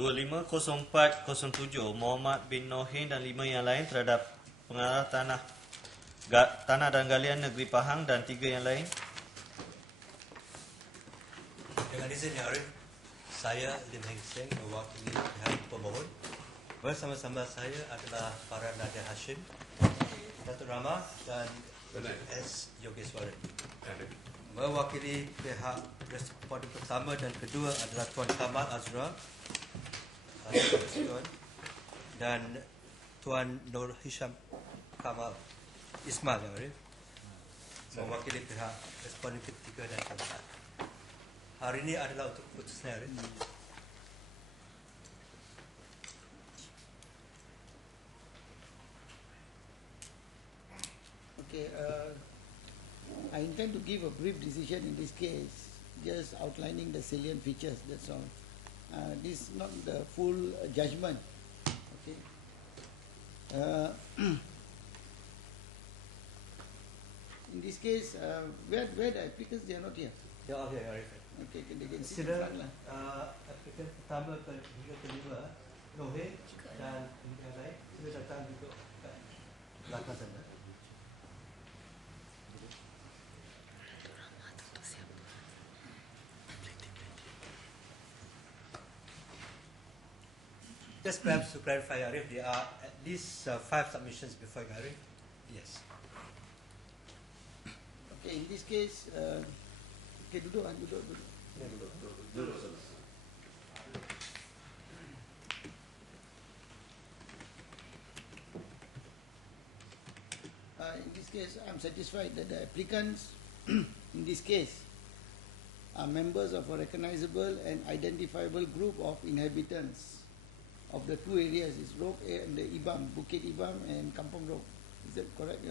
250407 Mohamed Nohing dan 5 yang lain terhadap pengarah tanah dan galian negeri Pahang dan 3 yang lain. Dengan izin Yang Arif, saya Lim Heng Seng mewakili pihak pemohon. Bersama-sama saya adalah para Nadia Hashim, Datuk Rama dan S. Yogeswaran. Mewakili pihak responden pertama dan kedua adalah Tuan Kamal Azra dan Tuan Nur Hisham Kamal Ismail Yang Arif, mewakili pihak responden ketiga dan keempat. Hari ini adalah untuk keputusan Yang Arif. Okay, I intend to give a brief decision in this case, just outlining the salient features, that's all. This is not the full judgment. Okay. In this case, where the applicants, they are not here. They are here, Yang Arif. Okay, they can sit in Sila front lah. applicant pertama hingga kelima, Nohing dan yang lain, sila datang duduk kat belakang sana. Just perhaps to clarify, Arif, there are at least 5 submissions before Arif. Yes. Okay, in this case, okay, duduk. In this case, I am satisfied that the applicants, in this case, are members of a recognizable and identifiable group of inhabitants of the two areas, is Rok and the Ibam, Bukit Ibam and Kampung Rok. Is that correct?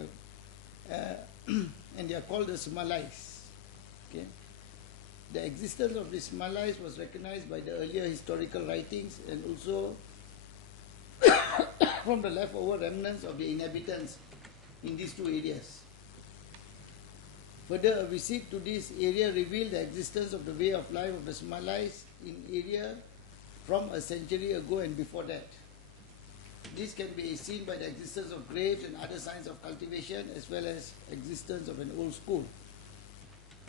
And they are called the Semelai. Okay. The existence of the Semelai was recognized by the earlier historical writings and also from the leftover remnants of the inhabitants in these two areas. Further, a visit to this area revealed the existence of the way of life of the Semelai in area from a century ago and before that. This can be seen by the existence of graves and other signs of cultivation as well as existence of an old school.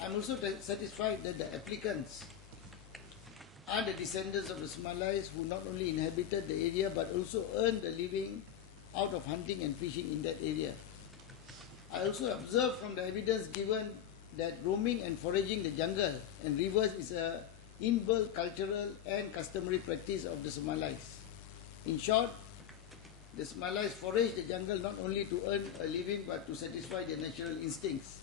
I am also satisfied that the applicants are the descendants of the Semelai who not only inhabited the area but also earned a living out of hunting and fishing in that area. I also observed from the evidence given that roaming and foraging the jungle and rivers is a inbuilt cultural and customary practice of the Semelai. In short, the Semelai forage the jungle not only to earn a living but to satisfy their natural instincts.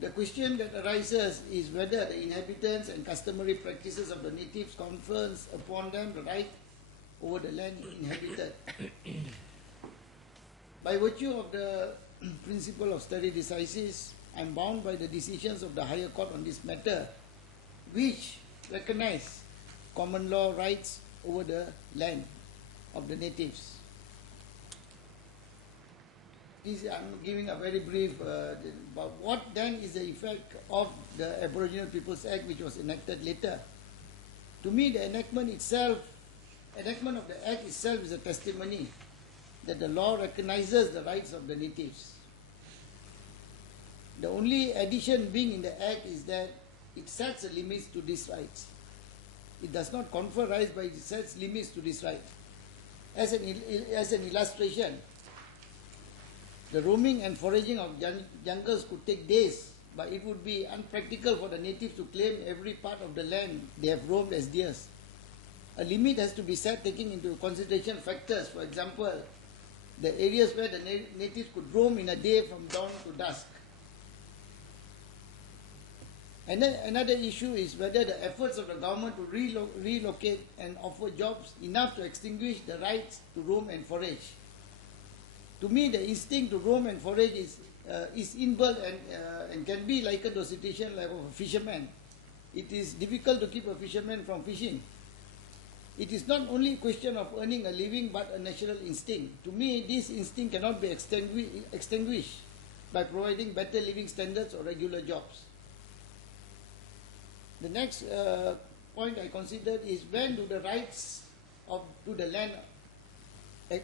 The question that arises is whether the inhabitants and customary practices of the natives confers upon them the right over the land inhabited. By virtue of the principle of stare decisis, I am bound by the decisions of the higher court on this matter, which recognize common law rights over the land of the natives. I am giving a very brief, but what then is the effect of the Aboriginal Peoples Act which was enacted later? To me, the enactment of the Act itself is a testimony that the law recognizes the rights of the natives. The only addition being in the Act is that it sets a limits to these rights. It does not confer rights, but it sets limits to this right. As an illustration, the roaming and foraging of jungles could take days, but it would be unpractical for the natives to claim every part of the land they have roamed as theirs. A limit has to be set taking into consideration factors, for example, the areas where the natives could roam in a day from dawn to dusk. And then another issue is whether the efforts of the government to relocate and offer jobs enough to extinguish the rights to roam and forage. To me, the instinct to roam and forage is inbuilt and can be likened to a situation like of a fisherman. It is difficult to keep a fisherman from fishing. It is not only a question of earning a living but a natural instinct. To me, this instinct cannot be extinguished by providing better living standards or regular jobs. The next point I considered is when do the rights to the land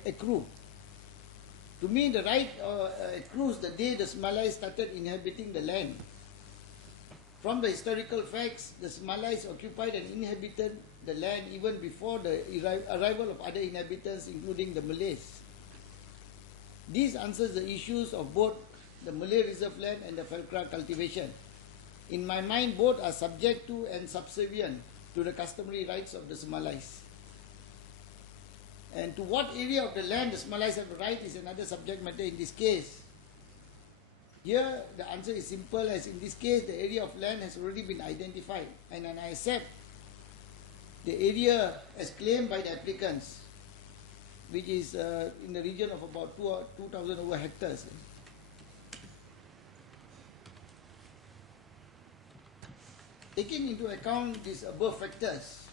accrue. To me, the right accrues the day the Semelai started inhabiting the land. From the historical facts, the Semelais occupied and inhabited the land even before the arrival of other inhabitants, including the Malays. This answers the issues of both the Malay reserve land and the Felkra cultivation. In my mind, both are subject to and subservient to the customary rights of the Semelais. And to what area of the land the Semelais have a right is another subject matter in this case. Here, the answer is simple, as in this case, the area of land has already been identified, and I accept the area as claimed by the applicants, which is in the region of about 2,000 over hectares. Taking into account these above factors,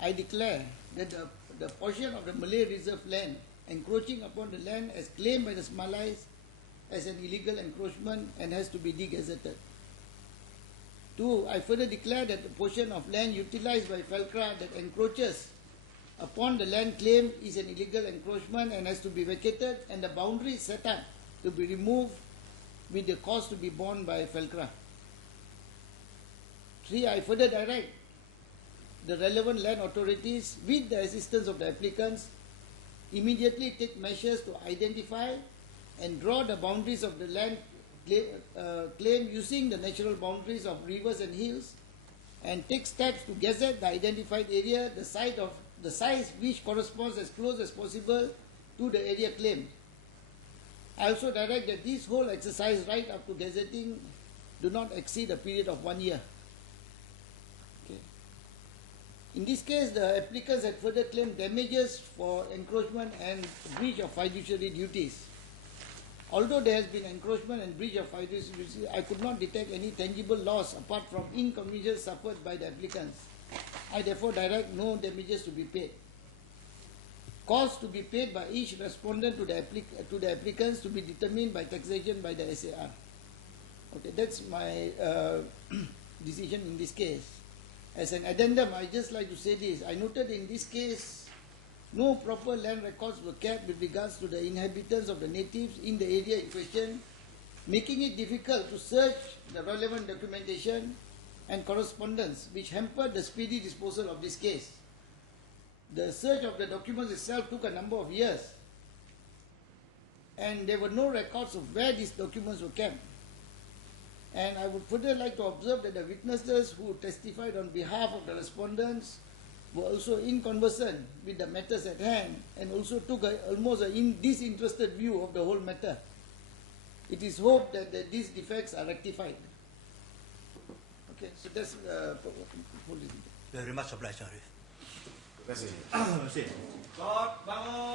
I declare that the portion of the Malay reserve land encroaching upon the land as claimed by the Semelais as an illegal encroachment and has to be degazetted. 2. I further declare that the portion of land utilized by Felkra that encroaches upon the land claimed is an illegal encroachment and has to be vacated, and the boundaries set up to be removed with the cost to be borne by Felkra. 3. I further direct the relevant land authorities, with the assistance of the applicants, immediately take measures to identify and draw the boundaries of the land claim using the natural boundaries of rivers and hills, and take steps to gazette the identified area, the size which corresponds as close as possible to the area claimed. I also direct that this whole exercise right up to gazetting do not exceed a period of 1 year. In this case, the applicants had further claimed damages for encroachment and breach of fiduciary duties. Although there has been encroachment and breach of fiduciary duties, I could not detect any tangible loss apart from inconvenience suffered by the applicants. I therefore direct no damages to be paid. Costs to be paid by each respondent to the applicants to be determined by taxation by the SAR. Okay, that's my decision in this case. As an addendum, I just like to say this. I noted in this case, no proper land records were kept with regards to the inhabitants of the natives in the area in question, making it difficult to search the relevant documentation and correspondence, which hampered the speedy disposal of this case. The search of the documents itself took a number of years, and there were no records of where these documents were kept. And I would further like to observe that the witnesses who testified on behalf of the respondents were also inconversant with the matters at hand and also took almost a disinterested view of the whole matter. It is hoped that these defects are rectified. Okay, so that's Very much obliged, Arif. Terima kasih. Terima kasih.